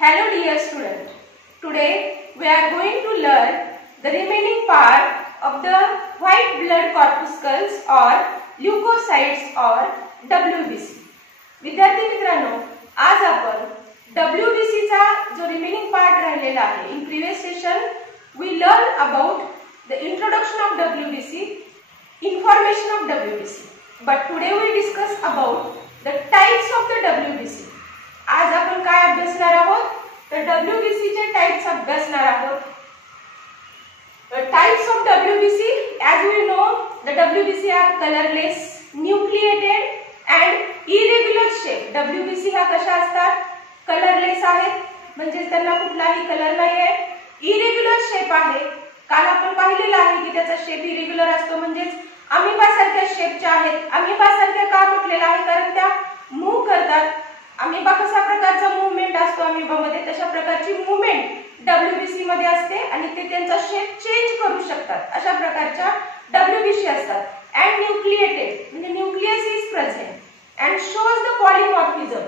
Hello dear student. Today we are going to learn the remaining part of the white blood corpuscles or leukocytes or WBC. विद्यार्थी मित्रांनो, आज आपण WBC चा जो remaining part राहिलेला आहे. In previous session we learned about the introduction of WBC, information of WBC. But today we discuss about the types of the WBC. आज आपण काय अभ्यासणार आहोत? तर WBC चे टाइप्स अभ्यासणार आहोत. The types of WBC, as we know, the WBC are colorless, nucleated and irregular shape. WBC हा कशा असतात? कलरलेस आहेत, म्हणजे त्यांना कुठलाही कलर नाही आहे. इरेग्युलर शेप आहे. काल आपण पाहिलेलं आहे की त्याचा शेप इरेग्युलर असतो, म्हणजेच अमिबा सारख्या शेपच्या आहेत. अमिबा सारख्या का म्हटलेलं आहे? कारण त्या मूव्ह करतात. अमिबा कशा प्रकारचा मूवमेंट असतो अमिबामध्ये, तशा प्रकारची मूवमेंट WBC मध्ये असते आणि ते त्यांचा शेप चेंज करू शकतात. अशा प्रकारच्या WBC असतात. अँड न्यूक्लिएटेड म्हणजे nucleus is present and shows the polymorphism.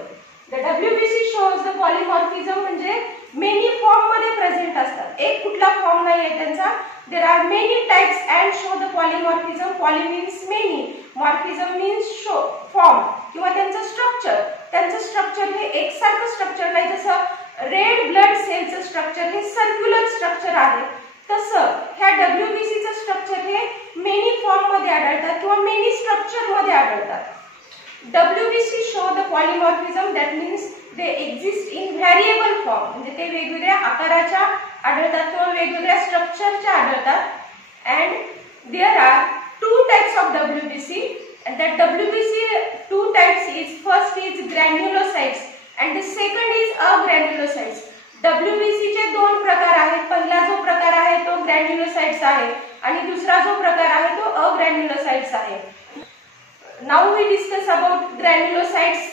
The WBC shows the polymorphism म्हणजे मेनी फॉर्म मध्ये प्रेझेंट असतात. एक कुठला फॉर्म नाही आहे त्यांचा. There are many types and show the polymorphism. Poly means many, morphism means show form किंवा त्यांचं स्ट्रक्चर. त्यांचं स्ट्रक्चर हे एकसारखं स्ट्रक्चर नाही. जसं रेड ब्लड सेलचं स्ट्रक्चर हे सर्क्युलर स्ट्रक्चर आहे, तसं ह्या WBC चं स्ट्रक्चर हे मेनी फॉर्म मध्ये आढळतात किंवा मेनी स्ट्रक्चर मध्ये आढळतात. WBC show the polymorphism, that means they exist in variable form. म्हणजे ते वेगवेगळ्या आकाराच्या आढळतात किंवा वेगवेगळ्या स्ट्रक्चरच्या आढळतात. And there are two types of WBC, and that WBC two types is, first is granulocytes and the second is agranulocytes. WBC चे दोन प्रकार आहेत. पहिला जो प्रकार आहे तो ग्रॅन्युलोसाइट्स आहे आणि दुसरा जो प्रकार आहे तो अग्रॅन्युलोसाइट्स आहे. Now we discuss about granulocytes.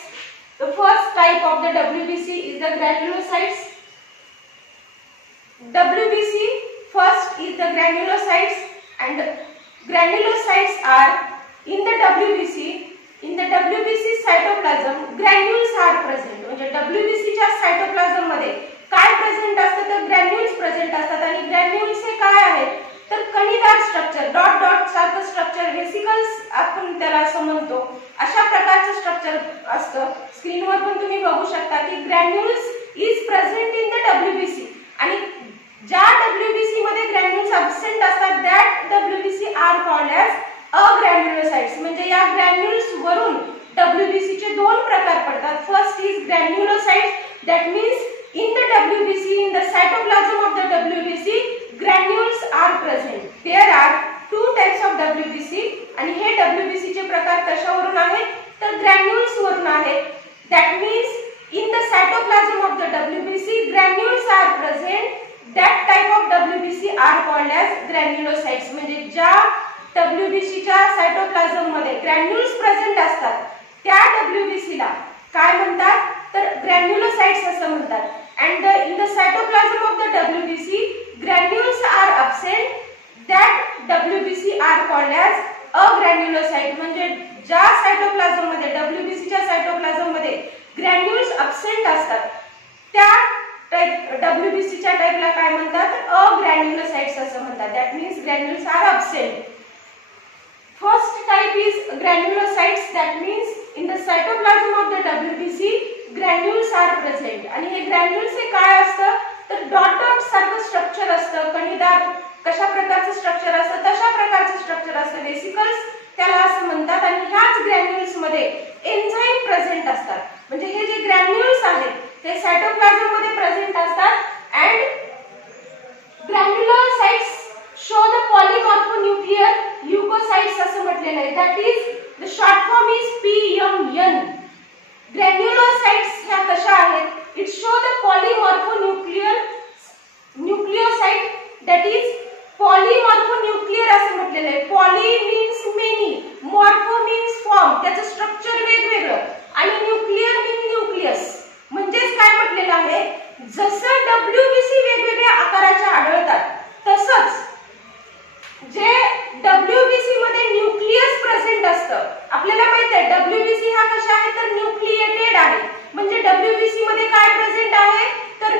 The first type of the WBC is the granulocytes. WBC first is the granulocytes, and granulocytes are in the WBC. In the WBC cytoplasm granules are present. म्हणजे WBC च्या cytoplasm मध्ये काय present असतं? तर granules present असतात. आणि granules हे काय आहेत? तर कणीदार स्ट्रक्चर, डॉट डॉट सारखं स्ट्रक्चर, व्हेसिकल्स आपण त्याला असं म्हणतो, अशा प्रकारचं स्ट्रक्चर असतं. स्क्रीनवर पण तुम्ही बघू शकता की granules is present in the WBC. आणि ज्या WBC मध्ये ग्रॅन्युल्स अब्सेंट असतात, that WBC are called as agranulocytes. म्हणजे या ग्रॅन्युल्स वरून WBC चे दोन प्रकार पडतात. First is granulocytes, that means in the WBC, in the cytoplasm of the WBC, granules are present. There are two types of WBC, आणि हे WBC चे प्रकार कशावरून आहेत? तर granules वरून आहेत. That means in the cytoplasm of the WBC, granules are present. That type of WBC are called as granulocytes. म्हणजे ज्या WBC च्या सायटोप्लाझम मध्ये granules present असतात, त्या WBC ला काय म्हणतात? तर granulocytes असं म्हणतात. And in the cytoplasm of the WBC, granules are absent. That WBC are called as agranulocyte. म्हणजे ज्या सायटोप्लाझम मध्ये WBC च्या सायटोप्लाझम मध्ये ग्रॅन्युल्स absent असतात, त्या WBC च्या टाइपला काय म्हणतात? अग्रॅन्युलोसाइट्स असं म्हणतात. That means granules are absent. First type is granulocytes. That means in the cytoplasm of the WBC granules are present. आणि हे ग्रॅन्युल्स हे काय असतं? तर डॉट डॉट सारखं स्ट्रक्चर असतं. कणीदार कशा प्रकारचं स्ट्रक्चर असतं? तशा प्रकारचं स्ट्रक्चर असतं. व्हेसिकल्स त्याला असं म्हणतात. आणि ह्याच ग्रॅन्युल्स मध्ये एन्झाईम प्रेझेंट असतात. म्हणजे हे जे ग्रॅन्युल्स आहेत ते सायटोप्लाझम मध्ये प्रेझेंट असतात. And granulocytes show the polymorphonuclear leukocytes असं म्हटलेलं आहे. That is the short form is PMN. Granulocytes ह्या कशा आहेत? It show the polymorphonuclear nucleocyte. That is polymorphonuclear असं म्हटलेलं आहे. Poly means many, morpho means form, त्याचं स्ट्रक्चर वेगवेगळं, आणि न्यूक्लियर मीन्स न्यूक्लियस. म्हणजेच काय म्हटलेलं आहे? जसं WBC वेगवेगळ्या आकाराच्या आढळतात, तसंच जे WBC मध्ये न्यूक्लियस प्रेझेंट असतं. आपल्याला माहित आहे WBC हा कशा आहे? तर न्यूक्लिएटेड आहे. म्हणजे WBC मध्ये काय प्रेझेंट आहे? तर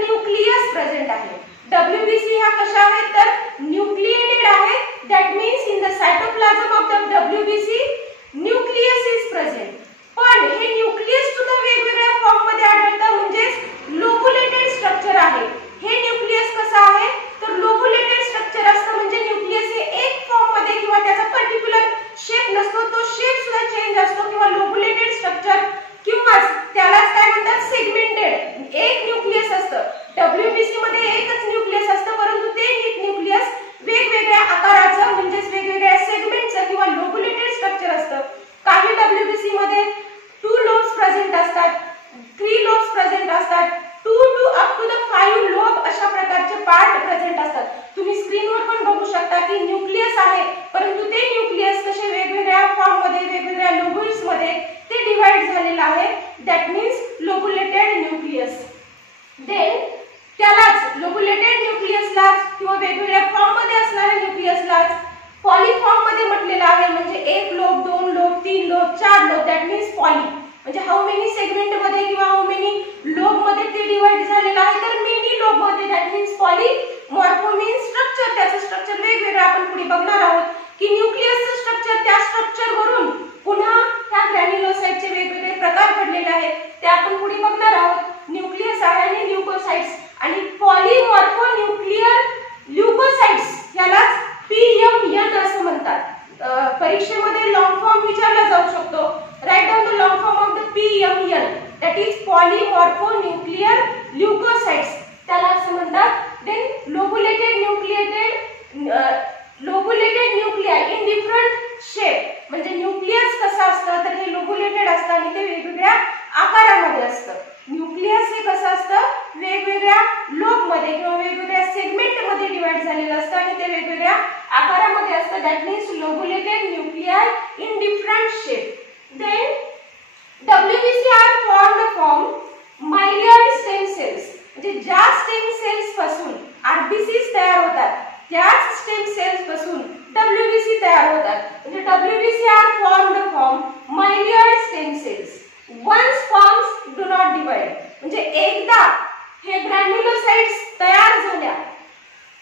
आहे, दॅट मीन्स लोब्युलेटेड न्यूक्लियस. देन त्यालाच लोब्युलेटेड न्यूक्लियसलाच किंवा वेगवेगळ्या फॉर्म मध्ये असणाऱ्या न्यूक्लियसलाच पॉलीफॉर्म मध्ये म्हटलेलं आहे. म्हणजे 1 lobe, 2 lobe, 3 lobe, 4 lobe, that means poly. म्हणजे हाऊ मेनी सेगमेंट मध्ये किंवा हाऊ मेनी लोब मध्ये ते डिवाइड झालेलं आहे, तर मेनी लोब मध्ये, that means poly. Morpho means structure, त्याचं स्ट्रक्चर वेगवेगळं आपण पुढे बघणार आहोत की न्यूक्लियसचं स्ट्रक्चर, त्या स्ट्रक्चर वरून पुन्हा ह्या ग्रॅन्युलोसाइटचे वेगवेगळे प्रकार पडलेले आहेत, ते आपण पुढे बघणार आहोत. न्यूक्लियस आहे आणि ल्युकोसाइट्स आणि पॉलीमॉर्फो न्यूक्लियर ल्युकोसाइट्स यालाच PMN असं म्हणतात. परीक्षेमध्ये लॉंग फॉर्म विचारला जाऊ शकतो. Write down the long form of the PMN, that is polymorpho nuclear leukocytes, त्याला असं म्हणतात. Then lobulated nuclei in different shape. म्हणजे न्यूक्लियस कसं असतं तर हे लोब्युलेटेड असतं आणि ते वेगवेगळ्या आकारामध्ये असतं. न्यूक्लियस हे कसं असतं, वेगवेगळ्या लोब मध्ये किंवा वेगवेगळ्या सेगमेंट मध्ये डिवाइड झालेलं असतं आणि ते वेगवेगळ्या आकारामध्ये असतं, that means lobulated nuclei in different shape. Then WBC are formed from myeloid stem cells. म्हणजे ज्या स्टेम सेल्स पासून RBCs तयार होतात त्याच स्टेम सेल्स पासून WBC तयार होतात. म्हणजे WBC are formed from myeloid stem cells. Once forms do not divide. म्हणजे एकदा हे ग्रॅन्युलोसाइट्स तयार झाल्या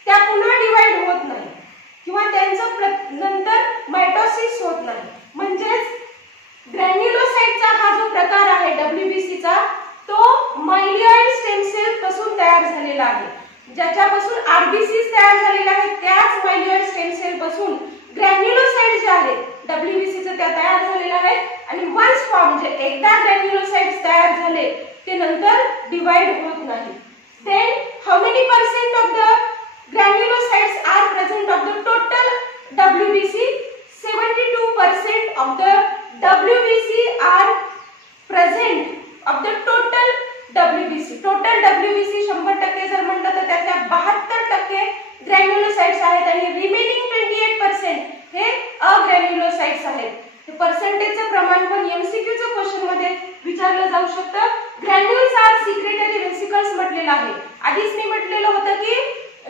त्या पुन्हा डिवाइड होत नाही किंवा त्यांचं नंतर मायटोसिस होत नाही. म्हणजेच ग्रॅन्युलोसाइटचा हा जो प्रकार आहे WBCचा, तो मायलियड स्टेम सेल पासून तयार झालेला आहे. ज्याच्यापासून RBCs तयार झालेले आहेत त्याच मायलियड स्टेम सेल पासून ग्रॅन्युलोसाइट जे आहेत WBCचे त्या तयार झालेले आहेत आणि वन्स फॉर्म म्हणजे एकदा ग्रॅन्युलोसाइट्स तयार झाले ते नंतर डिवाइड होत नाही. Then how many percent of the granulocytes are present of the total WBC? 72% of the WBC are present of the total WBC. Total WBC 100% जर म्हटलं तर त्यातल्या 72% ग्रॅन्युलोसाइट्स आहेत आणि रिमेनिंग 28% हे अग्रॅन्युलोसाइट्स आहेत. हे पर्सेंटेजचं प्रमाण पण MCQच्या क्वेश्चन मध्ये विचारलं जाऊ शकतं. ग्रॅन्युल्स आर सिक्रेटरी व्हेसिकल्स म्हटलेलं आहे. आधीच मी म्हटलेलं होतं की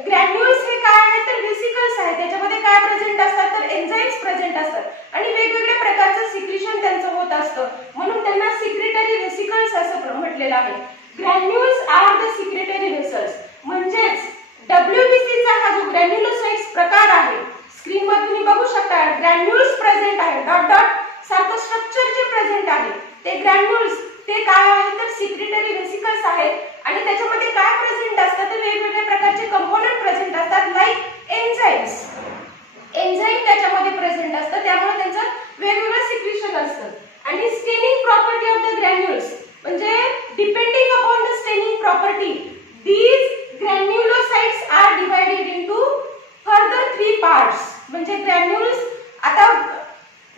ग्रॅन्युल्स हे काय आहे तर व्हेसिकल्स आहेत. त्याच्यामध्ये काय प्रेझेंट असतात तर एन्झाइम्स प्रेझेंट असतात आणि वेगवेगळ्या प्रकारचं सिक्रेशन त्यांचं होत असतं, म्हणून त्यांना सिक्रेटरी व्हेसिकल्स असं म्हटलेलं आहे. Granules are the secretory vessels. म्हणजेच WBCचा हा जो ग्रॅन्युलोसाइट्स प्रकार आहे, स्क्रीनवर तुम्ही बघू शकता ग्रॅन्युल्स प्रेझेंट आहे, डॉट डॉट सारखं स्ट्रक्चर जे प्रेझेंट आहे ते ग्रॅन्युल्स ते काय आहे तर सिक्रेटरी व्हेसिकल्स आहेत आणि त्याच्यामध्ये काय प्रेझेंट असतं तर वेगवेगळ्या प्रकारचे कंपोनंट प्रेझेंट असतात, लाईक एन्झाइम्स. एन्झाइम त्याच्यामध्ये प्रेझेंट असतं, त्यामुळे त्यांचं वेगवेगळं सिक्रेशन असतं. आणि staining property of the granules म्हणजे depending upon the staining property these granulocytes are divided into further 3 parts. म्हणजे ग्रॅन्युल्स, आता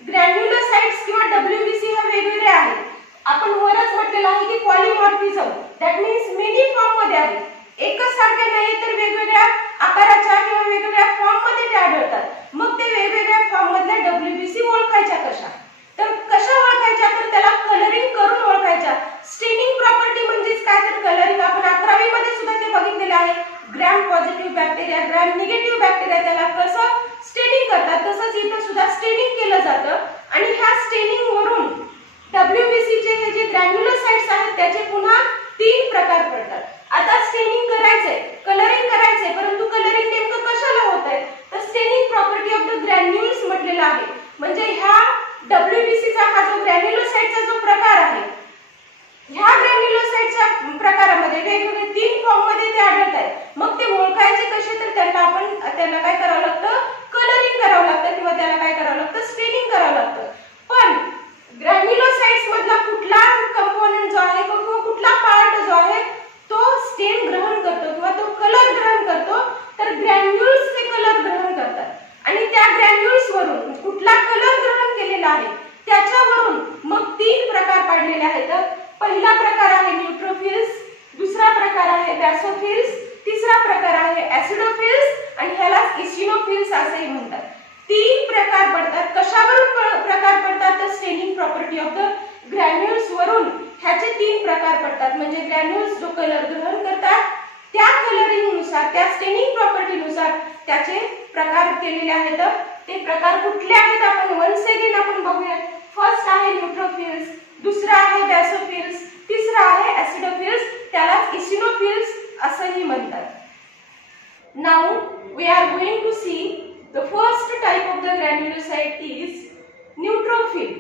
ग्रॅन्युलोसाइट्स किंवा WBC हा वेगवेगळे आहेत. आपण वरच म्हटलेलं आहे की polymorphism, that means many form मध्ये आहे, एकच सारखे नाही तर वेगवेगळ्या आकाराच्या किंवा वेगवेगळ्या फॉर्म मध्ये ते आढळतात. मग ते वेगवेगळ्या फॉर्म मधल्या WBC ओळखायच्या कशा तर कशा ओळखायच्या तर त्याला कलरिंग करून ओळखायच्या. स्टेनिंग प्रॉपर्टी म्हणजेच काय तर कलरिंग. आपण 11वी मध्ये सुद्धा ते बघितलेले आहे. Gram positive bacteria, gram negative bacteria त्याला कसं स्टेनिंग करतात तसंच इथं सुद्धा स्टेनिंग केलं जातं आणि ह्या स्टेनिंग वरून WBC चे हे जे ग्रॅन्युलोसाइट्स आहेत त्याचे पुन्हा 3 प्रकार पडतात. आता स्टेनिंग करायचंय, कलरिंग करायचंय, परंतु कलरिंग नेमकं कशाला होतंय तर staining property of the granules म्हटलेलं आहे. म्हणजे ह्या WBCचा हा जो ग्रॅन्युलोसाइटचा जो प्रकार आहे, ह्या ग्रॅन्युलोसाइटच्या प्रकारामध्ये वेगवेगळे 3 फॉर्म मध्ये ते आढळत आहेत. मग ते ओळखायचे कसे तर त्यांना काय करावं लागतं, कलरिंग करावं लागतं किंवा त्याला काय करावं लागतं, स्टेनिंग करावं लागतं. पण ग्रॅन्युलोसाइट्स मधला कुठला कंपोनेंट जो आहे किंवा कुठला पार्ट जो आहे तो स्टेन ग्रहण करतो किंवा तो कलर ग्रहण करतो तर ग्रॅन्युल्स हे कलर ग्रहण करतात आणि त्या ग्रॅन्युल्स वरून कुठला कलर ग्रहण केलेला आहे त्याच्यावरून मग 3 प्रकार पाडलेले आहेत. पहिला प्रकार आहे न्यूट्रोफिल्स, दुसरा प्रकार आहे बॅसोफिल्स, तिसरा प्रकार आहे ऍसिडोफिल्स आणि ह्याला इसिनोफिल्स असेही म्हणतात. 3 प्रकार पडतात. कशावरून प्रकार पडतात तर staining property of the granules वरून ह्याचे 3 प्रकार पडतात. म्हणजे ग्रॅन्युल्स जो कलर ग्रहण करतात त्या कलरिंग नुसार, त्या स्टेनिंग प्रॉपर्टी नुसार त्याचे प्रकार केलेले आहेत. ते प्रकार कुठले आहेत आपण वन्स अगेन आपण बघूया. फर्स्ट आहे न्यूट्रोफिल्स, दुसरा आहे बॅसोफिल्स, तिसरा आहे ऍसिडोफिल्स, त्याला इसिनोफिल्स असंही म्हणतात. Now we are going to see the first type of the granulocyte is neutrophil.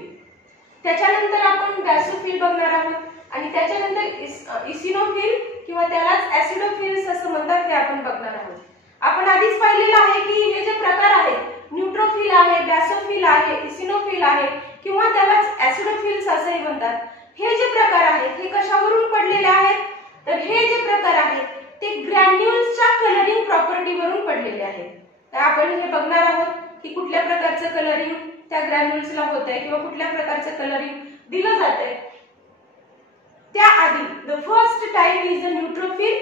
त्याच्यानंतर आपण बॅसोफिल बघणार आहोत आणि त्याच्यानंतर इसिनोफिल किंवा त्यालाच ऍसिडोफिल्स असं म्हणतात ते आपण बघणार आहोत. आपण आधीच पाहिलेलं आहे की हे जे प्रकार आहेत न्यूट्रोफिल आहे, बॅसोफिल आहे, इसिनोफिल आहे किंवा त्यालाच ऍसिडोफिल्स असंही म्हणतात. हे जे प्रकार आहेत हे कशावरून पडलेले आहेत तर हे जे प्रकार आहेत ते ग्रॅन्युल्सच्या कलरिंग प्रॉपर्टी वरून पडलेले आहेत. तर आपण हे बघणार आहोत की कुठल्या प्रकारचं कलरिंग त्या ग्रॅन्युल्सला होतंय किंवा कुठल्या प्रकारचं कलरिंग दिलं जातंय. त्याआधी the first type is the neutrophil.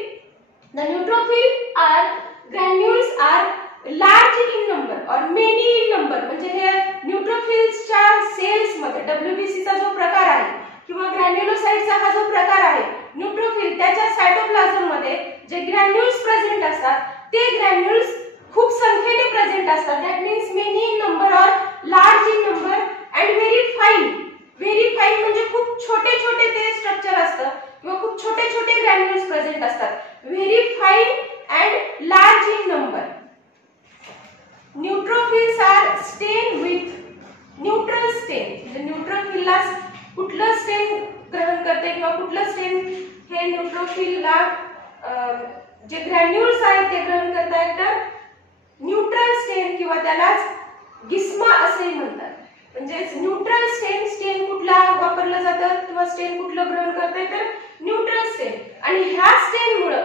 The neutrophil are granules are large in number or many in number. म्हणजे हे न्यूट्रोफिल्सच्या सेल्स मध्ये WBC चा जो प्रकार आहे किंवा ग्रॅन्युलोसाइट्सचा हा जो प्रकार आहे न्यूट्रोफिल, त्याच्या सायटोप्लाझम मध्ये जे ग्रॅन्युल्स प्रेझेंट असतात ते ग्रॅन्युल्स खूप संख्येने प्रेझेंट असतात. That means many in number or large in number and very fine. Very fine म्हणजे खूप छोटे छोटे ते स्ट्रक्चर असतं किंवा खूप छोटे छोटे ग्रॅन्युल्स प्रेझेंट असतात. Very fine and large in number. Neutrophils are stain with neutral stain. न्यूट्रोफिलला कुठलं स्टेन ग्रहण करते किंवा कुठलं स्टेन हे न्यूट्रोफिलला जे ग्रॅन्युल्स आहेत ते ग्रहण करतायत तर न्यूट्रल स्टेन किंवा त्यालाच गिस्मा असेही म्हणतात. म्हणजे न्यूट्रल स्टेन, स्टेन कुठला वापरलं जातं किंवा स्टेन कुठलं ग्रहण करते तर न्यूट्रल स्टेन. आणि ह्या स्टेनमुळे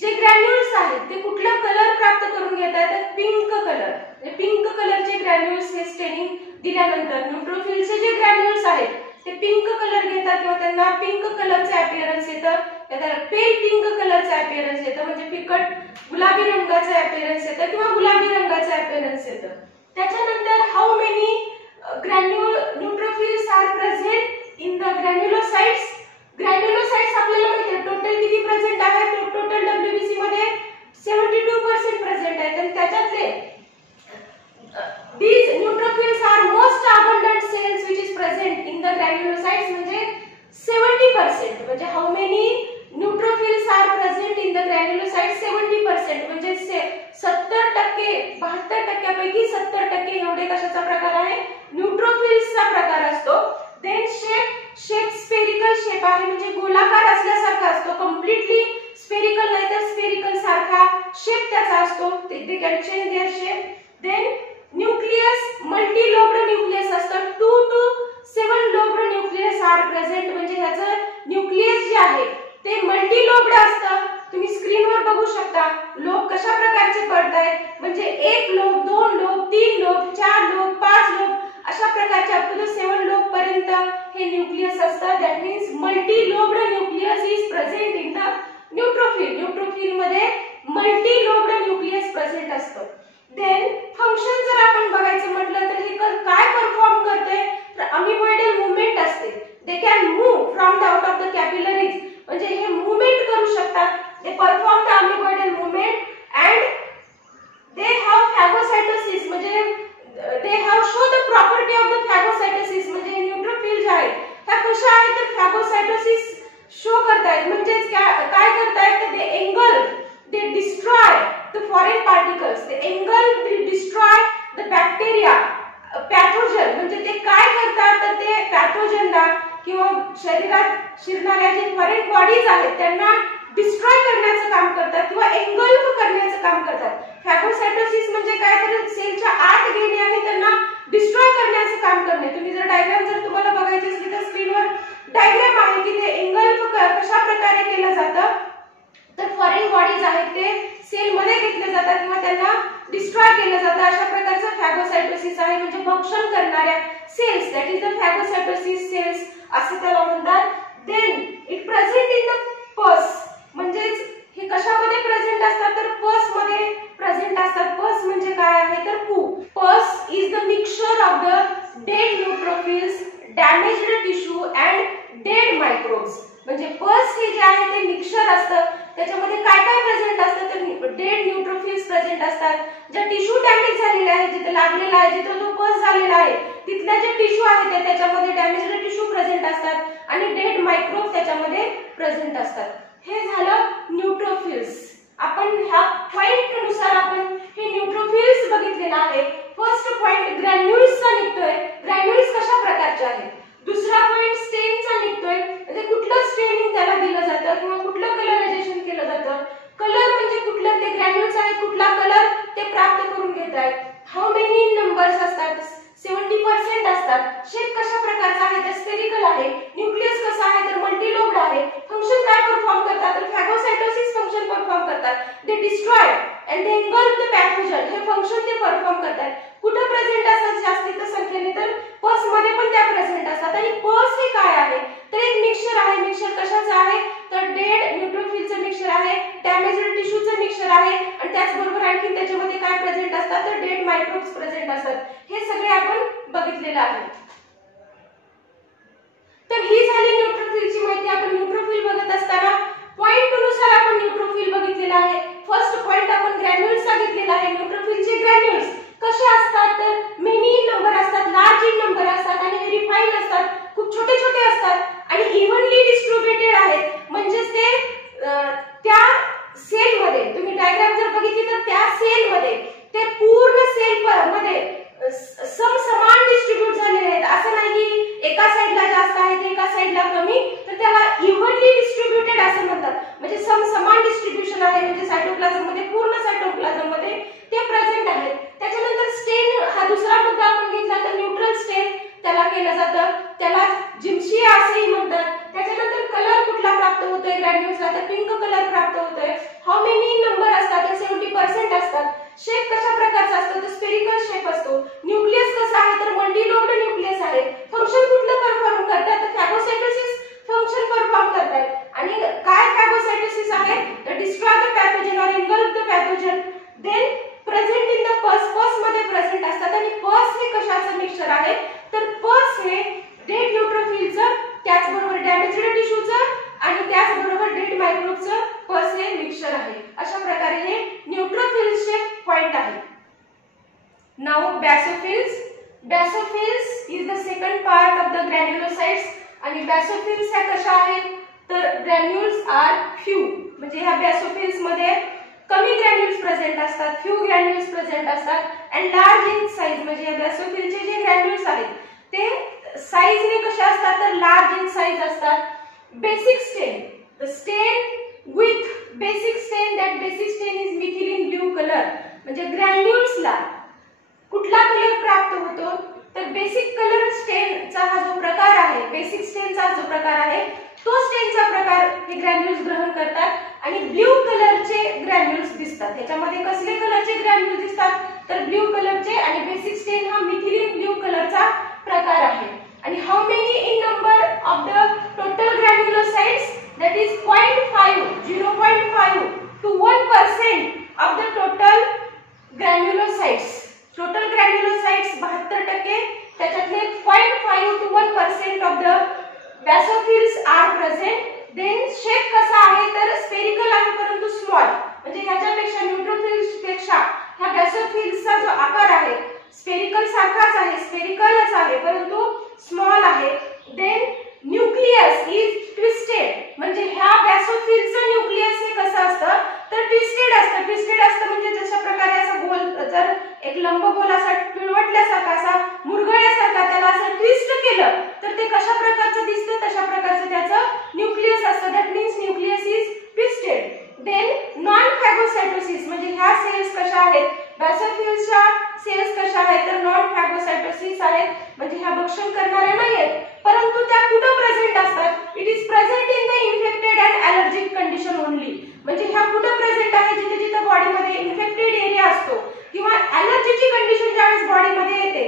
जे ग्रॅन्युल्स आहेत ते कुठला कलर प्राप्त करून घेतात तर पिंक कलर. पिंक कलरचे ग्रॅन्युल्स हे स्टेनिंग दिल्यानंतर न्यूट्रोफिलचे जे ग्रॅन्युल्स आहेत ते पिंक कलर घेतात किंवा त्यांना पिंक कलरचे अपीअरन्स येतं. त्याला पेल पिंक कलरचे अपीअरन्स येतं म्हणजे फिकट गुलाबी रंगाचे अपीअरन्स येतं किंवा गुलाबी रंगाचे अपीअरन्स येतं. त्याच्यानंतर how many neutrophils are present in the granulocytes. Granulocytes आपल्याला माहिती आहे टोटल किती प्रेझेंट आहेत. टोटल WBC मध्ये 72% प्रेझेंट आहेत आणि त्याच्यातले these neutrophils are most abundant cells which is present in the granulocytes. म्हणजे 70%. म्हणजे how many neutrophils are present in the granulocytes 70%. म्हणजे 70%, 72%पैकी 70% एवढे कशाचा प्रकार आहे न्यूट्रोफिल्सचा प्रकार असतो. देन शेप स्फेरिकल शेप आहे म्हणजे गोलाकार असल्यासारखा असतो. कम्प्लिटली स्फेरिकल नाही तर स्फेरिकल सारखा शेप त्याचा असतो. they can change their shape. Then nucleus multilobed nucleus असतं. 2 to 7 lobed nucleus are present. म्हणजे ह्याचं न्यूक्लियस जे आहे ते मल्टीलोब्ड असतं. तुम्ही स्क्रीनवर बघू शकता लोब कशा प्रकारचे पडतायत. म्हणजे 1 lobe, 2 lobe, 3 lobe, 4 lobe, 5 lobe अशा प्रकारचे अप टू 7 लोब पर्यंत हे न्यूक्लियस असतं. That means multilobed nucleus is present in the neutrophil. Neutrophil मध्ये मल्टीलोब्ड न्यूक्लियस प्रेझेंट असतं. देन फंक्शन जर आपण बघायचं म्हटलं तर हे काय परफॉर्म करते तर अमिबॉइडल मूवमेंट असते. They can move from the out of the capillaries. म्हणजे हे मूवमेंट करू शकतात. They perform the amoeboidal movement and they have phagocytosis. म्हणजे they have show the property of the phagocytosis. म्हणजे न्यूट्रोफिल जे आहेत त्या कशा आहेत तर फॅगोसाइटोसिस शो करतायत. म्हणजे काय करतायत तर they engulf, they destroy the foreign particles. they engulf, they destroy the bacteria, pathogen. म्हणजे ते काय करतात तर ते पॅथोजनला किंवा शरीरात शिरणाऱ्या जे फॉरेन बॉडीज आहेत त्यांना डिस्ट्रॉय करण्याचं काम करतात किंवा एंगल्फ करण्याचं काम करतात. फॅगोसाइटोसिस म्हणजे काय तर सेलच्या आत गेले आणि त्यांना डिस्ट्रॉय करण्याचं काम करणे. तुम्ही जर डायग्राम जर तुम्हाला बघायची असली तर स्क्रीनवर डायग्राम आहे की ते एंगल्फ कशा प्रकारे केलं जातं तर फॉरेन बॉडीज आहेत ते सेल मध्ये घेतले जातात किंवा त्यांना डिस्ट्रॉय केलं जातं. अशा प्रकारचं फॅगोसाइटोसिस आहे. म्हणजे भक्षण करणाऱ्या cells, that is the phagocytosis cells असं त्याला म्हणतात. Then it present in the pus. म्हणजेच हे कशामध्ये प्रेझेंट असतात तर पस मध्ये प्रेझेंट असतात. पस म्हणजे काय आहे तर पू. पस is the mixture of the dead neutrophils, damaged tissue and dead microbe. Microbes. म्हणजे पस हे जे आहे ते मिक्सचर असतं, त्याच्यामध्ये काय काय प्रेझेंट असतं तर डेड न्यूट्रोफिल्स प्रेझेंट असतात. ज्या टिश्यू डॅमेज झालेले आहे, जिथे लागलेला आहे, जिथे जो पस झालेला आहे तिथल्या जे टिश्यू आहे त्याच्यामध्ये डॅमेज्ड टिश्यू प्रेझेंट असतात आणि डेड मायक्रोब त्याच्यामध्ये प्रेझेंट असतात. हे झालं न्यूट्रोफिल्स. आपण ह्या पॉइंट नुसार आपण हे न्यूट्रोफिल्स बघितलेला आहे. फर्स्ट पॉइंट ग्रॅन्युल्सचा निघतोय, ग्रॅन्युल्स कशा प्रकारचे आहेत. दुसरा पॉइंट स्टेनचा निघतोय, म्हणजे कुठलं स्टेनिंग त्याला दिलं जातं किंवा कुठलं कलरायझेशन केलं जातं. कलर म्हणजे कुठलं ते ग्रॅन्युल्स आहेत, कुठला कलर ते प्राप्त करून घेत आहेत. हाऊ मेनी नंबर्स असतात, 70% असतात. शेप कशा प्रकारचा आहे तर स्फेरिकल आहे. न्यूक्लियस कसा आहे तर मल्टीलोब्ड आहे. फंक्शन काय परफॉर्म करतात तर फॅगोसाइटोसिस फंक्शन परफॉर्म करतात. दे destroy and they engulf the pathogen, हे फंक्शन ते परफॉर्म करतात. कुठे प्रेझेंट असतात जास्तीत संख्येने तर पस मध्ये पण त्या प्रेझेंट असतात. आणि पस हे काय आहे तर एक मिक्सचर आहे. मिक्सचर कशाचं आहे तर डेड न्यूट्रोफिलचं मिक्सचर आहे, डॅमेज्ड टिश्यूचं मिक्सचर आहे आणि त्याचबरोबर आणखी त्याच्यामध्ये काय प्रेझेंट असतात तर डेड मायक्रोब्स प्रेझेंट असतात. हे सगळे आपण बघितलेलं आहे. तर ही झाली न्यूट्रोफिलची माहिती. आपण न्यूट्रोफिल बघत असताना पॉइंट नुसार आपण न्यूट्रोफिल बघितलेला आहे. फर्स्ट पॉइंट आपण ग्रॅन्युल्सचा घेतलेला आहे. न्यूट्रोफिलचे ग्रॅन्युल्स कसे असतात तर मेनी नंबर असतात, लार्ज इन नंबर असतात आणि व्हेरी फाईन असतात, खूप छोटे छोटे असतात आणि इव्हनली डिस्ट्रीब्युटेड आहेत. म्हणजे ते त्या सेल मध्ये तुम्ही डायग्राम जर बघितली तर त्या सेल मध्ये ते पूर्ण सेल मध्ये समान डिस्ट्रीब्यूट झालेले आहेत. असं नाही की एका साइडला जास्त आहे एका साइडला कमी, तर त्याला इव्हनली डिस्ट्रीब्युटेड असं म्हणतात. म्हणजे समान डिस्ट्रीब्युशन आहे. म्हणजे सायटोप्लाझम मध्ये पूर्ण सायटोप्लाझम मध्ये ते प्रेझेंट आहेत. त्याच्यानंतर स्टेन हा दुसरा मुद्दा आपण घेतला तर न्यूट्रल स्टेन त्याला केलं जातं, त्याला जिम्शिया असेही म्हणतात. त्याच्यानंतर कलर कुठला प्राप्त होतोय ग्रॅन्युल्सला तर पिंक कलर प्राप्त होतोय. हाऊ मेनी नंबर असतात तर 70% असतात. शेप कशा प्रकारचा असतो तर स्फेरिकल शेप असतो. न्यूक्लियस कसा आहे तर मल्टीलोब्ड न्यूक्लियस आहे. फंक्शन कुठलं परफॉर्म करतात तर फॅगोसाइटोसिस फंक्शन परफॉर्म करतात. आणि काय फॅगोसाइटोसिस आहे तर destroy the pathogen or engulf the pathogen. Then present in the pus, pus मध्ये प्रेझेंट असतात. आणि पस हे कशाचं मिक्सचर आहे तर पस हे डेड न्यूट्रोफिलचं, त्याचबरोबर डॅमेज्ड टिश्यूचं आणि त्याचबरोबर डेड मायक्रोबचं पस हे मिक्सचर आहे. अशा प्रकारे हे न्यूट्रोफिल्सचे पॉइंट आहे. Now basophils. Basophils is the second part of the granulocytes. आणि बॅसोफिल्स ह्या कशा आहेत तर ग्रॅन्युल्स आर फ्यू. म्हणजे ह्या बॅसोफिल्स मध्ये कमी ग्रॅन्युल्स प्रेझेंट असतात, फ्यू ग्रॅन्युल्स प्रेझेंट असतात अँड लार्ज इन साइज. म्हणजे या बॅसोफिलचे जे ग्रॅन्युल्स आहेत ते साइजने कसे असतात तर लार्ज इन साइज असतात. बेसिक स्टेन, द स्टेन विथ बेसिक स्टेन, that basic stain is methylene blue colour. म्हणजे ग्रॅन्युल्सला कुठला कलर प्राप्त होतो तर बेसिक कलर स्टेनचा हा जो प्रकार आहे, बेसिक स्टेनचा जो प्रकार आहे तो स्टेनचा प्रकार हे ग्रॅन्युल्स ग्रहण करतात आणि ब्ल्यू कलरचे ग्रॅन्युल्स दिसतात. त्याच्यामध्ये कसले कलरचे ग्रॅन्युल्स दिसतात तर ब्ल्यू कलरचे. आणि बेसिक स्टेन हा मिथिलीन ब्ल्यू कलरचा प्रकार आहे. आणि how many in number of the total granulocytes that is 0.5 to 1% of the total granulocytes. Total granulocytes 72%, त्याच्यातले 0.5 to 1% of the basophils are present. Then shape कसा आहे तर स्फेरिकल आहे परंतु स्मॉल. म्हणजे ह्याच्यापेक्षा न्यूट्रोफिल्स पेक्षा ह्या बॅसोफिल्सचा जो आकार आहे स्फेरिकल सारखाच आहे, स्फेरिकलच आहे परंतु स्मॉल आहे. Then nucleus is twisted. म्हणजे ह्या बॅसोफिलचं न्यूक्लियस हे कसं असतं तर ट्विस्टेड असतं. ट्विस्टेड असतं म्हणजे जशा प्रकारे असं गोल, जर एक लंबगोल असा पिळवटल्यासारखा असा मुरगळल्यासारखा त्याला असं ट्विस्ट केलं तर ते कशा प्रकारचं दिसतं तशा प्रकारचं त्याचं न्यूक्लियस असतं. That means nucleus is twisted. Then non phagocytosis. म्हणजे ह्या सेल्स कशा आहेत बॅसोफिल्सच्या सेल्स कशा आहेत तर नॉन फॅगोसाइटोसिस आहेत. म्हणजे ह्या भक्षण करणाऱ्या नाहीत परंतु त्या कुठे प्रेझेंट असतात. It is present in the infected and allergic condition only. म्हणजे ह्या कुठे प्रेझेंट आहे जिथे जिथे बॉडीमध्ये इन्फेक्टेड एरिया असतो किंवा ॲलर्जीची कंडिशन ज्यावेळेस बॉडीमध्ये येते.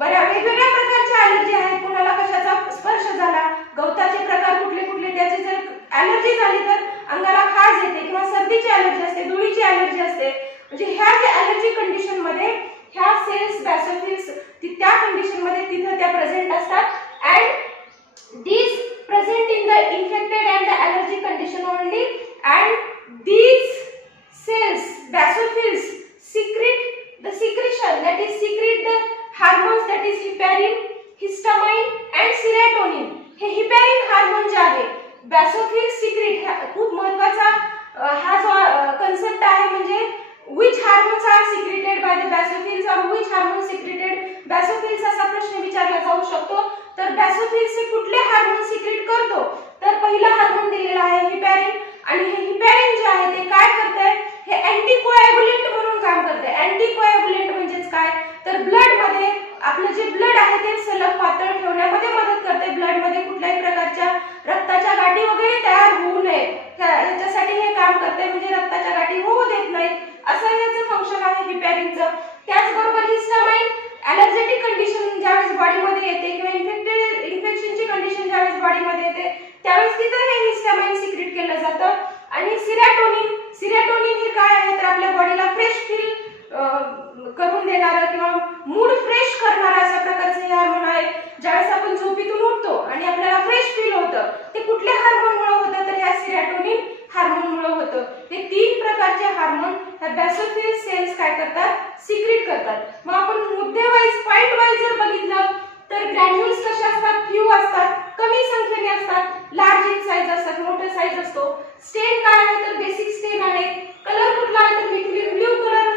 वेगवेगळ्या प्रकारच्या ॲलर्जी आहेत. कोणाला कशाचा स्पर्श झाला, गवताचे प्रकार कुठले कुठले, त्याची जर ॲलर्जी झाली तर अंगाला खाज येते किंवा सर्दीची ॲलर्जी असते, धुळीची ॲलर्जी असते. म्हणजे ह्या ज्या ॲलर्जी कंडिशन मध्ये ह्या सेल्स बॅसोफिल्स त्या कंडिशन मध्ये तिथे त्या प्रेझेंट असतात. And this present in allergic condition only, and these cells, basophils, secrete the secretion, that is secrete the hormones, that is heparin, histamine and serotonin. हे heparin हार्मोन जे आहे basophils secrete, खूप महत्त्वाचा हा जो कन्सेप्ट आहे, म्हणजे which hormones are secreted by the basophils or which hormones secreted basophils असा प्रश्न विचारला जाऊ शकतो. तर basophils हे कुठले हार्मोन सिक्रेट करतो, तर पहिला हार्मोन दिलेला आहे हेपॅरिन, आणि हे हेपॅरिन जे आहे ते काय करते, हे अँटीकोॲग्युलेंट म्हणून काम करते. अँटीकोॲग्युलेंट म्हणजेच काय, तर ब्लड मध्ये आपलं जे ब्लड आहे ते सलग पातळ ठेवण्यामध्ये मदत करते. ब्लड मध्ये कुठल्याही प्रकारच्या रक्ताच्या गाठी वगैरे तयार होऊ नये याच्यासाठी हे काम करते, म्हणजे रक्ताच्या गाठी होऊ देत नाहीत, असं याचं फंक्शन आहे हेपॅरिनचं. त्याचबरोबर हिस्टामाइन, ॲलर्जेटिक कंडिशन ज्यावेळेस बॉडीमध्ये येते किंवा इन्फेक्शनची कंडिशन ज्यावेळेस बॉडीमध्ये येते त्यावेळेस तिथे हे हिस्टामाइन सिक्रेट केलं जातं. आणि सेरोटोनिन, सेरोटोनिन हे काय आहे, तर आपल्या बॉडीला फ्रेश फील करून देणारं किंवा मूड फ्रेश करणारं अशा प्रकारचं हे हार्मोन आहे. ज्यावेळेस आपण झोपेतून उठतो आणि आपल्याला फ्रेश फील होतं, ते कुठल्या हार्मोनमुळे होतं, तर ह्या सेरोटोनिन हार्मोनमुळे होतं. हे तीन प्रकारचे हार्मोन ह्या बॅसोफिल सेल्स काय करतात, सिक्रेट करतात. मग आपण मुद्दे वाईज, पॉइंट वाईज जर बघितलं तर ग्रॅन्युल्स कसे असतात, फ्यू असतात, कमी संख्येने असतात, लार्ज इन साइज असतात, मोठे साइज असतो. स्टेन काय आहे, तर बेसिक स्टेन आहे. कलर कुठला आहे, तर मिथिलीन ब्लू कलर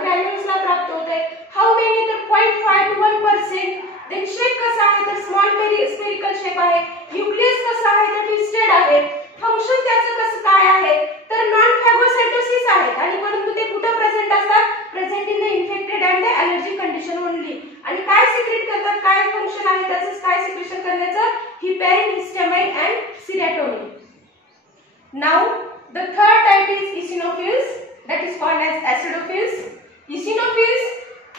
ग्रॅन्युल्सला प्राप्त होते. हाऊ मेनी, तर 0.5 to 1%. देन शेप कसा आहे, तर स्मॉल स्फेरिकल शेप आहे. न्यूक्लियस कसा आहे, तर ट्विस्टेड आहे. फंक्शन त्याचं कसं काय आहे, तर नॉन फॅगोसाइटोसिस आहे, आणि परंतु ते कुठे प्रेझेंट असतात, present in the infected and the allergic condition only. आणि काय सिक्रेट करतात, काय फंक्शन आहे त्याचं, काय सिक्रेशन करण्याचं, heparin, histamine and serotonin. Now the third type is eosinophils, that is called as acidophils. Eosinophils,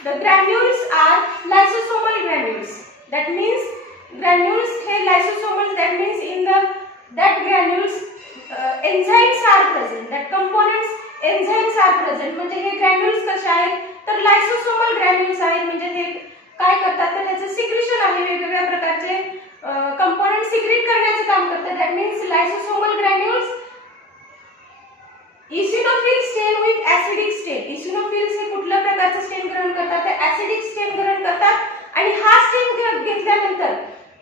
the granules are lysosomal granules. That means granules है lysosomal, that means in the that granules enzymes are present, that components enzymes are present. म्हणजे हे granules कसे आहेत, तर lysosomal granules आहेत, म्हणजे ते काय करतात, तर त्याचं सिक्रेशन आहे, वेगवेगळ्या प्रकारचे कंपोनेंट सिक्रेट करण्याचं काम करतात. that means lysosomal granules. eosinophils stain with acidic stain. eosinophils हे कुठल्या प्रकारचं स्टेन ग्रहण करतात, ते ऍसिडिक स्टेन ग्रहण करतात. आणि हा स्टेन घेतल्यानंतर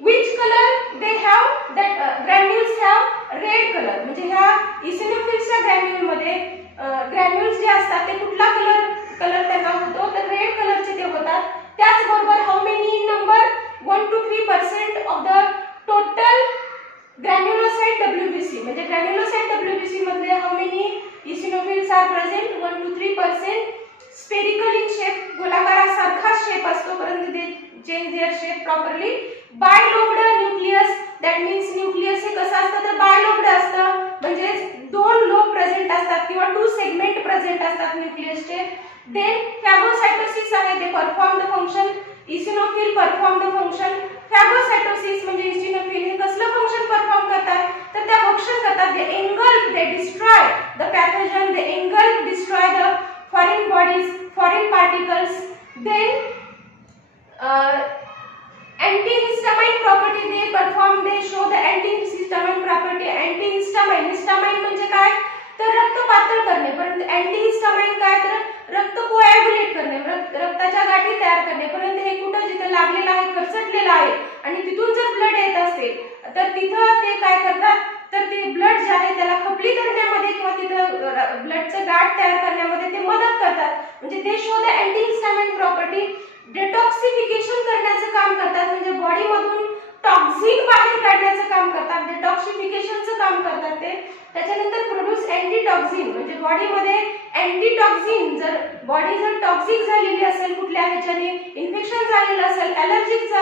which color they have, that granules have red color. म्हणजे ह्या eosinophilsच्या ग्रॅन्युल मध्ये ग्रॅन्युल्स जे असतात ते कुठला कलर त्यांना होतो, तर रेड कलरचे ते होतात. त्याचबरोबर how many in number, 1 to 3% of the total granulocyte WBC. म्हणजे ग्रॅन्युलोसाइट WBC मध्ये how many eosinophils are present, 1 to 3%. Spherical in shape, गोलाकारासारखा शेप असतो, परंतु ते change their shape properly. Bilobed nucleus, that means nucleus हे कसं असतं, तर बायलोब्ड असतं, म्हणजे दोन लोब प्रेझेंट असतात किंवा 2 सेगमेंट प्रेझेंट असतात न्यूक्लियसचे. देन फॅगोसाइटोसिस आहे, ते perform the function. eosinophil perform the function. Phagocytosis म्हणजे eosinophil हे कसलं फंक्शन परफॉर्म करतात, तर त्या भक्षण करतात. दे engulf, they destroy the pathogen, they engulf, destroy the foreign bodies, foreign particles. Then antihistamine property they perform, they show the antihistamine property. antihistamine, histamine म्हणजे काय, तर रक्त पातळ करणे, परंतु अँटीहिस्टामाइन काय, तर रक्त कोॲग्युलेट करणे, रक्ताच्या गाठी तयार करणे. परंतु हे कुठं जिथे लागलेलं आहे, खरचटलेलं आहे, आणि तिथून जर ब्लड येत असेल तर तिथं ते काय करतात, तर ते ब्लड जे आहे त्याला खपली करण्यामध्ये किंवा तिथं ब्लडचं गाठ तयार करण्यामध्ये ते मदत करतात. म्हणजे ते शो द अँटीहिस्टामाइन प्रॉपर्टी. डिटॉक्सिफिकेशन करण्याचं काम करतात, म्हणजे बॉडीमधून टॉक्सिन बाहेर काढण्याचं काम करतात, डिटॉक्सिफिकेशनचं काम करतात ते. त्याच्यानंतर प्रोड्यूस अँटीटॉक्सिन, म्हणजे बॉडीमध्ये अँटीटॉक्सिन, जर बॉडी जर टॉक्सिक झालेली असेल, कुठल्या ह्याच्याने इन्फेक्शन झालेलं असेल, ॲलर्जिक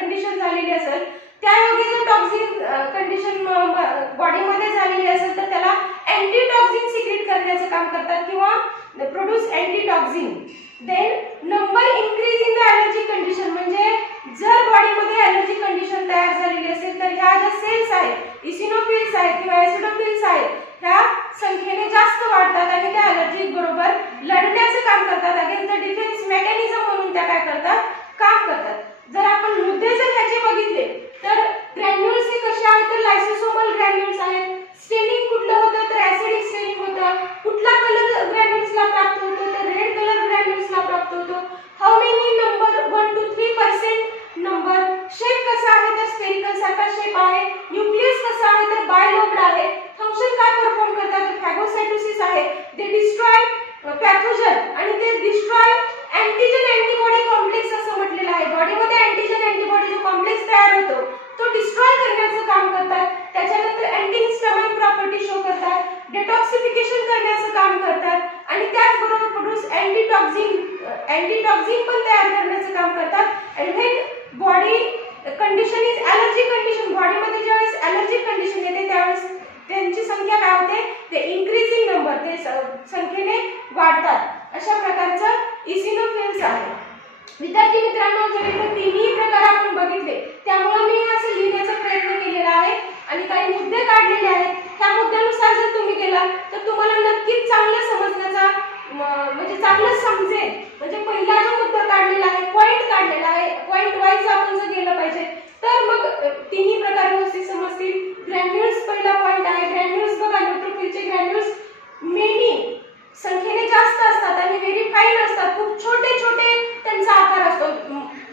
कंडिशन झालेली असेल, त्यायोगे जर टॉक्सिन कंडिशन बॉडीमध्ये झालेली असेल तर त्याला अँटीटॉक्सिन सिक्रेट करण्याचं काम करतात किंवा produce antitoxin. Then number increase in the allergic condition, म्हणजे जर बॉडीमध्ये ॲलर्जिक कंडिशन तयार झालेली असेल तर ह्या ज्या सेल्स आहेत, eosinophils आहेत किंवा acidophils आहेत, ह्या संख्येने जास्त वाढतात आणि त्या ॲलर्जिक बरोबर लढण्याचं काम करतात. अगेन्स्ट द डिफेन्स मेकॅनिझम म्हणून त्या काय करतात, काम करतात. जर आपण मुद्दे जर ह्याचे बघितले तर ग्रॅन्युल्स हे कसे आहेत, तर लायसोसोमल ग्रॅन्युल्स आहेत. कसं आहे तर बायलोब्ड आहे. फंक्शन काय परफॉर्म करतात, फॅगोसाइटोसिस आहे. दे डिस्ट्रॉय पॅथोजन आणि ते डिस्ट्रॉय अँटीजन अँटीबॉडी कॉम्प्लेक्स असं म्हटलेलं आहे. बॉडीमध्ये अँटीजन अँटीबॉडी जो कॉम्प्लेक्स तयार होतो तो डिस्ट्रॉय करण्याचं काम करतात. त्याच्यानंतर अँटी हिस्टामाइन प्रॉपर्टी शो करतात, डिटॉक्सिफिकेशन करण्याचं काम करतात आणि त्याचबरोबर प्रोड्यूस अँटीटॉक्सिन पण तयार करण्याचं काम करतात. आणि when body condition is allergic condition, बॉडीमध्ये ज्यावेळेस ॲलर्जिक कंडिशन येते त्यावेळेस त्यांची संख्या काय होते, ते इन्क्रीजिंग नंबर, ते संख्येने वाढतात. अशा प्रकारचं इसिनोफिल्स आहे. विद्यार्थी मित्रांनो, जर इथे तिन्ही प्रकार आपण बघितले त्यामुळे मी असं लिहिण्याचा प्रयत्न केलेला आहे आणि काही मुद्दे काढलेले आहेत. त्या मुद्द्यानुसार जर तुम्ही गेला तर तुम्हाला नक्कीच चांगलं समजण्याचा म्हणजे चांगलं समजेल. म्हणजे पहिला जो मुद्दा काढलेला आहे, पॉइंट काढलेला आहे, पॉइंट वाईज आपण जर गेलं पाहिजे तर मग तिन्ही प्रकार व्यवस्थित समजतील. ग्रॅन्युल्स पहिला पॉइंट आहे. ग्रॅन्युल्स बघा, न्यूट्रोफिलचे ग्रॅन्युल्स मेनी संख्येने जास्त असतात आणि व्हेरी फाईन असतात. खूप छोटे छोटे त्यांचा आकार असतो.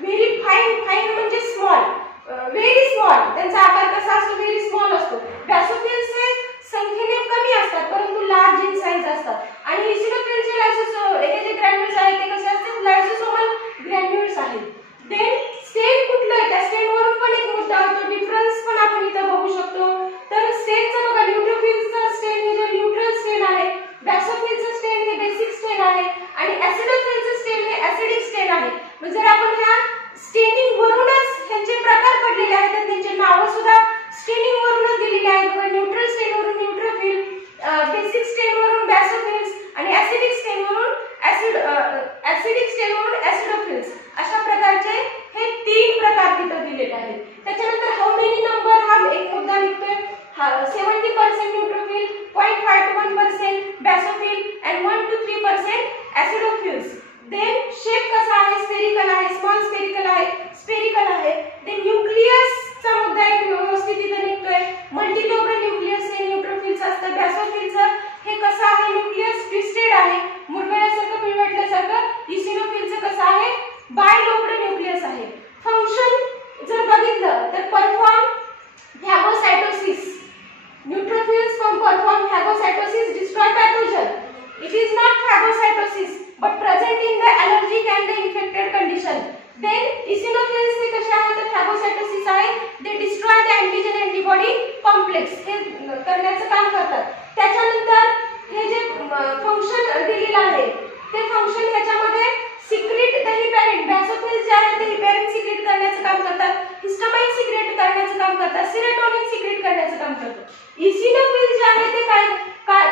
व्हेरी फाईन, फाईन म्हणजे स्मॉल, व्हेरी स्मॉल. त्यांचा आकार कसा असतो, व्हेरी स्मॉल असतो. बॅसोफिल्स हे संख्येने कमी असतात परंतु लार्ज इन साइज असतात. आणि इसिनोफिलचे हे जे ग्रॅन्युल्स आहेत ते कसे असतात, लायसोसोमल ग्रॅन्युल्स आहेत. देन स्टेन कुठलं आहे, त्या स्टेनवरून पण एक मुद्दा होतो. डिफरन्स पण आपण इथं बघू शकतो. तर स्टेनचं बघा, न्यूट्रोफिल्सचं स्टेन हे जे न्यूट्रल स्टेन आहे, बॅसोफिलचं स्टेन हे बेसिक स्टेन आहे आणि ॲसिडोफिलचं स्टेन हे ॲसिडिक स्टेन आहे. मग जर आपण ह्या स्टेनिंग वरूनच ह्यांचे प्रकार पडलेले आहेत तर त्यांची नावं सुद्धा स्टेनिंग वरूनच दिलेली आहेत. बघा, न्यूट्रल स्टेन वरून न्यूट्रोफिल, बेसिक स्टेन वरून बॅसोफिल्स आणि ॲसिडिक स्टेन वरून ॲसिडोफिल्स. अशा प्रकारचे हे तीन प्रकार तिथं दिलेले आहेत. त्याच्यानंतर हाऊ मेनी नंबर हा एक मुद्दा निघतोय. 70% neutrophil, 0.5 to 1% basophil and 1 to 3% acidophils. Then shape कसा आहे, स्फेरिकल आहे, स्मॉल स्फेरिकल आहे, स्फेरिकल आहे. देन न्यूक्लियसचा मुद्दा एक व्यवस्थित इथं निघतोय. मल्टीलोब्ड न्यूक्लियस हे न्यूट्रोफिल्स असतं. बॅसोफिलचं हे कसं आहे, न्यूक्लियस ट्विस्टेड आहे, मुरगळल्यासारखं, पिळवटल्यासारखं. इसिनोफिलचं कसं आहे, बायलोब्ड न्यूक्लियस आहे. फंक्शन जर बघितलं तर perform फॅगोसाइटोसिस. Neutrophils perform phagocytosis, destroy pathogen. It is not phagocytosis but present in the allergic and the infected condition. Then eosinophils हे कसे आहेत तर phagocytosis आहे. They destroy the antigen antibody complex. हे करण्याचं काम करतात. त्याच्यानंतर हे जे फंक्शन दिलेलं आहे ते फंक्शन ह्याच्यामध्ये सिक्रेट द हिपॅरिन, बॅसोफिल्स जे आहेत ते हिपॅरिन सिक्रेट करण्याचं काम करतात, हिस्टामाइन सिक्रेट करण्याचं काम करतात, सेरोटोनिन सिक्रेट करण्याचं काम करतात. इसिनोफिल जे आहे ते काय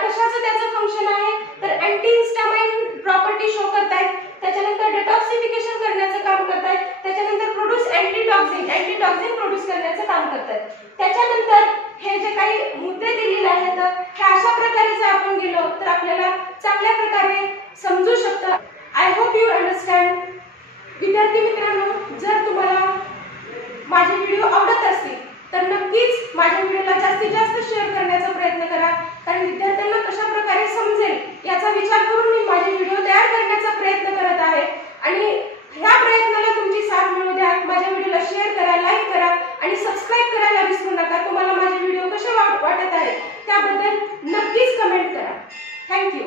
कशाचं त्याचं फंक्शन आहे तर अँटी हिस्टामाइन प्रॉपर्टी शो करतात. त्याच्यानंतर डिटॉक्सिफिकेशन करण्याचं काम करतात. त्याच्यानंतर प्रोड्यूस अँटीटॉक्सिन प्रोड्यूस करण्याचं काम करतात. त्याच्यानंतर हे जे काही मुद्दे दिलेले आहेत हे अशा प्रकारे जर आपण गेलो तर आपल्याला चांगल्या प्रकारे समजू शकतं. I hope you understand. विद्यार्थी मित्रांनो, जर तुम्हाला माझे व्हिडिओ आवडत असतील तर नक्कीच माझ्या व्हिडिओला जास्तीत जास्त शेअर करण्याचा प्रयत्न करा. कारण विद्यार्थ्यांना कशा प्रकारे समजेल याचा विचार करून मी माझे व्हिडिओ तयार करण्याचा प्रयत्न करत आहे. आणि ह्या प्रयत्नाला तुमची साथ मिळू द्या. माझ्या व्हिडिओला शेअर करा, लाईक करा आणि सबस्क्राईब करायला विसरू नका. तुम्हाला माझे व्हिडिओ कसे वाटत आहे त्याबद्दल नक्कीच कमेंट करा. थँक्यू.